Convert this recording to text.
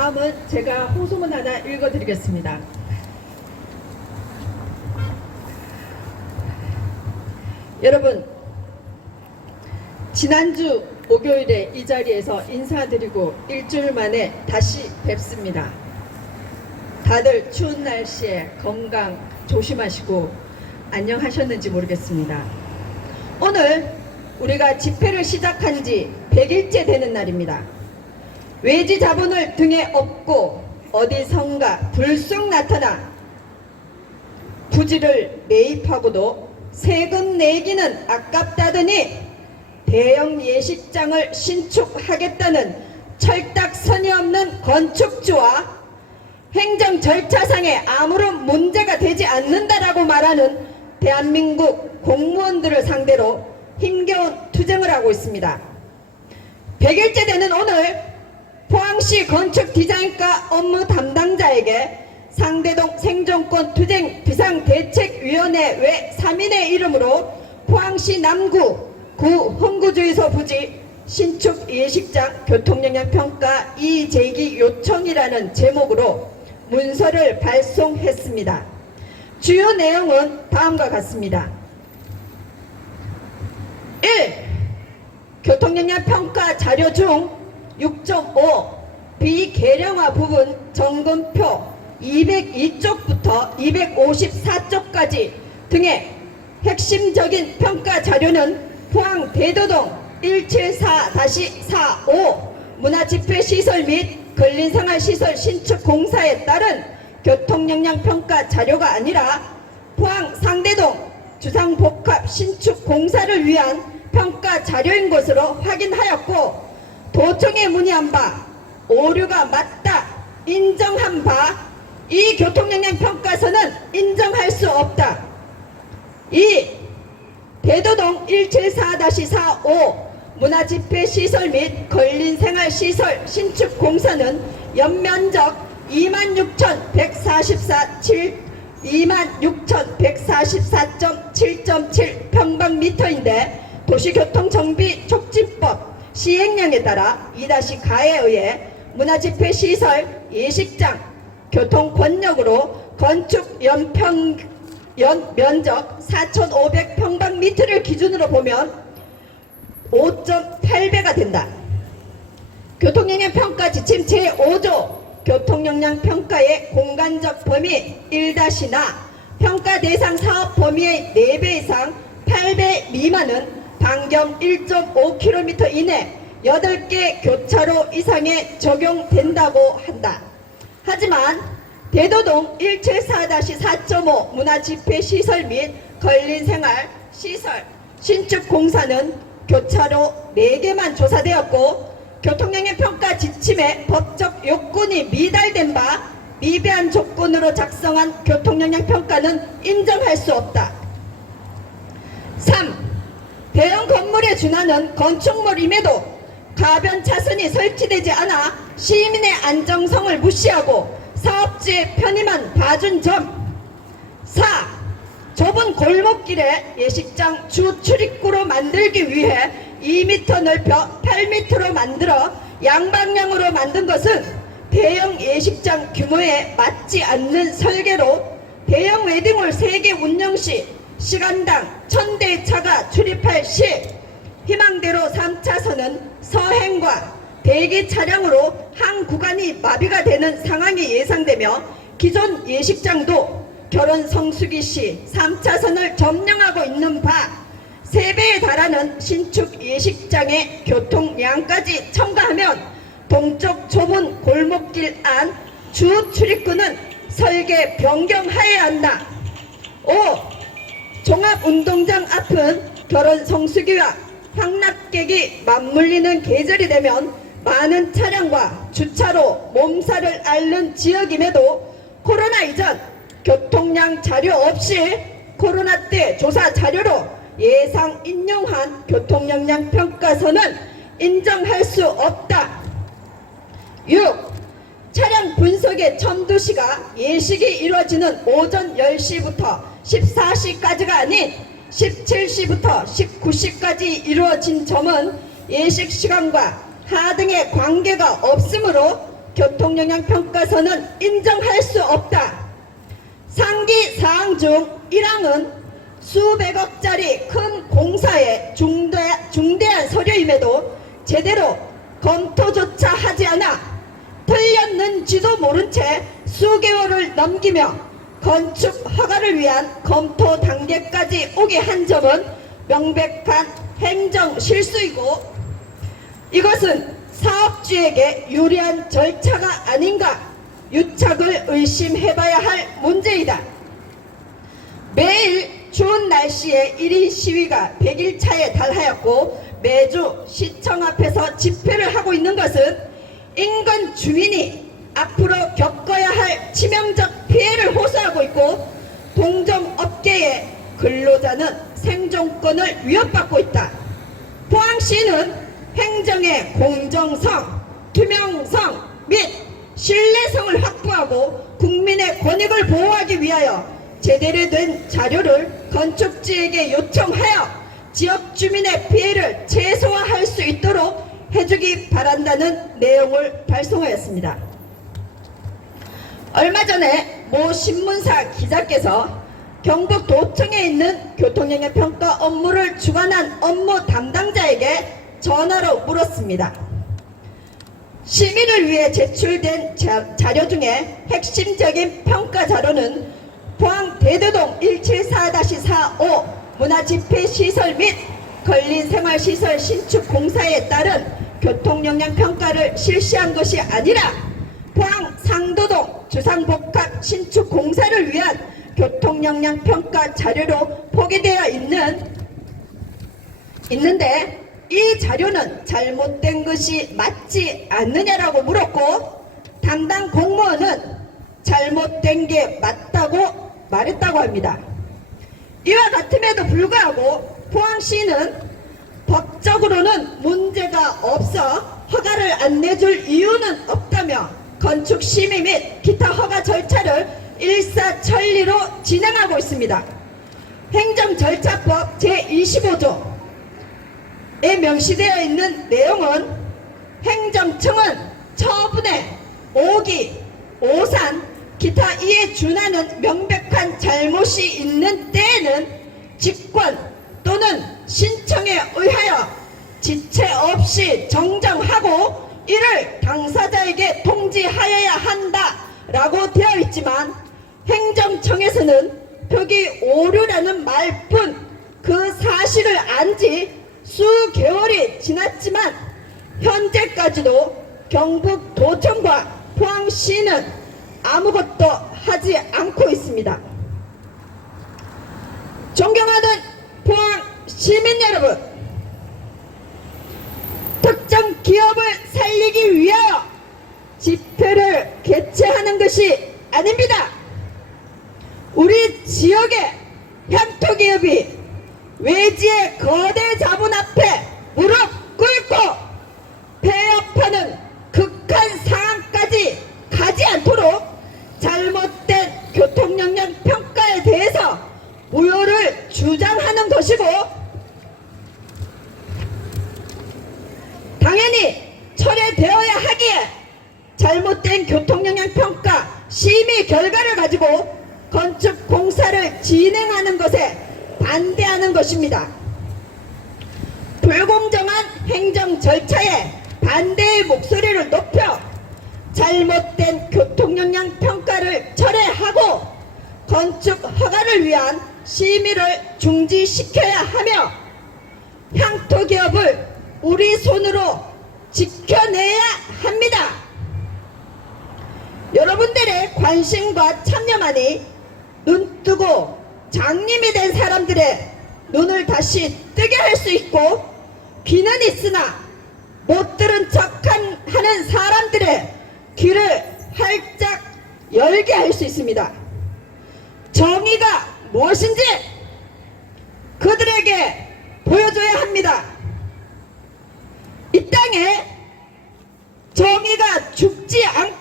다음은 제가 호소문 하나 읽어드리겠습니다. 여러분, 지난주 목요일에 이 자리에서 인사드리고 일주일 만에 다시 뵙습니다. 다들 추운 날씨에 건강 조심하시고 안녕하셨는지 모르겠습니다. 오늘 우리가 집회를 시작한 지 100일째 되는 날입니다. 외지 자본을 등에 업고 어디선가 불쑥 나타나 부지를 매입하고도 세금 내기는 아깝다더니 대형 예식장을 신축하겠다는 철딱선이 없는 건축주와 행정 절차상에 아무런 문제가 되지 않는다라고 말하는 대한민국 공무원들을 상대로 힘겨운 투쟁을 하고 있습니다. 100일째 되는 오늘 포항시 건축디자인과 업무 담당자에게 상대동 생존권 투쟁 비상대책위원회 외 3인의 이름으로 포항시 남구 구 흥구주의소 부지 신축 예식장 교통영향평가 이재기 요청이라는 제목으로 문서를 발송했습니다. 주요 내용은 다음과 같습니다. 1. 교통영향평가 자료 중 6.5 비계량화 부분 점검표 202쪽부터 254쪽까지 등의 핵심적인 평가 자료는 포항 대도동 174-45 문화집회시설 및 근린생활시설 신축공사에 따른 교통영향평가 자료가 아니라 포항 상대동 주상복합 신축공사를 위한 평가 자료인 것으로 확인하였고 도청에 문의한 바 오류가 맞다 인정한 바 이 교통영향평가서는 인정할 수 없다. 2. 대도동 174-45 문화집회시설 및 근린생활시설 신축공사는 연면적 26,144.7 평방미터인데 도시교통정비촉진법 시행령에 따라 2-가에 의해 문화집회시설 예식장 교통권역으로 건축 연면적 4,500평방미터를 기준으로 보면 5.8배가 된다. 교통영향평가 지침 제5조 교통영향평가의 공간적 범위 1-나 평가 대상 사업 범위의 4배 이상 8배 미만은 반경 1.5km 이내 8개 교차로 이상에 적용된다고 한다. 하지만 대도동 174-4.5 문화집회시설 및 근린생활시설 신축공사는 교차로 4개만 조사되었고 교통영향평가 지침의 법적 요건이 미달된 바 미비한 조건으로 작성한 교통영향평가는 인정할 수 없다. 3. 대형 건물에 준하는 건축물임에도 가변 차선이 설치되지 않아 시민의 안정성을 무시하고 사업주의 편의만 봐준 점. 4. 좁은 골목길에 예식장 주 출입구로 만들기 위해 2m 넓혀 8m로 만들어 양방향으로 만든 것은 대형 예식장 규모에 맞지 않는 설계로 대형 웨딩홀 3개 운영 시 시간당 1000대의 차가 출입할 시 희망대로 3차선은 서행과 대기 차량으로 한 구간이 마비가 되는 상황이 예상되며 기존 예식장도 결혼 성수기 시 3차선을 점령하고 있는 바 3배에 달하는 신축 예식장의 교통량까지 첨가하면 동쪽 좁은 골목길 안 주 출입구는 설계 변경하여야 한다. 5. 종합운동장 앞은 결혼 성수기와 향락객이 맞물리는 계절이 되면 많은 차량과 주차로 몸살을 앓는 지역임에도 코로나 이전 교통량 자료 없이 코로나 때 조사 자료로 예상 인용한 교통영향평가서는 인정할 수 없다. 6. 차량 분석의 첨도시가 예식이 이루어지는 오전 10시부터 14시까지가 아닌 17시부터 19시까지 이루어진 점은 예식 시간과 하등의 관계가 없으므로 교통영향평가서는 인정할 수 없다. 상기 사항 중 1항은 수백억짜리 큰 공사의 중대한 서류임에도 제대로 검토조차 하지 않아 틀렸는지도 모른 채 수개월을 넘기며 건축 허가를 위한 검토 단계까지 오게 한 점은 명백한 행정 실수이고, 이것은 사업주에게 유리한 절차가 아닌가 유착을 의심해봐야 할 문제이다. 매일 추운 날씨에 1인 시위가 100일 차에 달하였고 매주 시청 앞에서 집회를 하고 있는 것은 인근 주민이 앞으로 겪어야 할 치명적 피해를 호소하고 있고, 동종업계의 근로자는 생존권을 위협받고 있다. 포항시는 행정의 공정성, 투명성 및 신뢰성을 확보하고 국민의 권익을 보호하기 위하여 제대로 된 자료를 건축주에게 요청하여 지역 주민의 피해를 최소화할 수 있도록 해주기 바란다는 내용을 발송하였습니다. 얼마 전에 모 신문사 기자께서 경북도청에 있는 교통영향평가 업무를 주관한 업무 담당자에게 전화로 물었습니다. 시민을 위해 제출된 자료 중에 핵심적인 평가 자료는 포항 대도동 174-45 문화집회시설 및 근린생활시설 신축 공사에 따른 교통영향평가를 실시한 것이 아니라 포항 상도동 주상복합 신축 공사를 위한 교통영향평가 자료로 포기되어 있는데 이 자료는 잘못된 것이 맞지 않느냐라고 물었고, 담당 공무원은 잘못된 게 맞다고 말했다고 합니다. 이와 같음에도 불구하고 포항시는 법적으로는 문제가 없어 허가를 안 내줄 이유는 없다며 건축심의 및 기타 허가 절차를 일사천리로 진행하고 있습니다. 행정절차법 제25조에 명시되어 있는 내용은 행정청은 처분의 오기, 오산, 기타 이에 준하는 명백한 잘못이 있는 때에는 직권 또는 신청에 의하여 지체 없이 정정하고 이를 당사자에게 통지하여야 한다라고 되어 있지만, 행정청에서는 표기 오류라는 말뿐 그 사실을 안 지 수개월이 지났지만 현재까지도 경북도청과 포항시는 아무것도 하지 않고 있습니다. 존경하는 포항 시민 여러분, 특정 기업을 살리기 위하여 집회를 개최하는 것이 아닙니다. 우리 지역의 향토기업이 외지의 거대 자본 앞에 무릎 꿇고 폐업하는 극한 상황까지 가지 않도록 잘못된 교통영향평가에 대해서 무효를 주장하는 것이고, 당연히 철회되어야 하기에 잘못된 교통영향평가 심의 결과를 가지고 건축공사를 진행하는 것에 반대하는 것입니다. 불공정한 행정 절차에 반대의 목소리를 높여 잘못된 교통영향평가를 철회하고 건축 허가를 위한 심의를 중지시켜야 하며 향토기업을 우리 손으로 지켜내야 합니다. 여러분들의 관심과 참여만이 눈뜨고 장님이 된 사람들의 눈을 다시 뜨게 할 수 있고, 귀는 있으나 못 들은 척하는 사람들의 귀를 활짝 열게 할 수 있습니다. 정의가 무엇인지 그들에게 보여줘야 합니다. 이 땅에 정의가 죽지 않고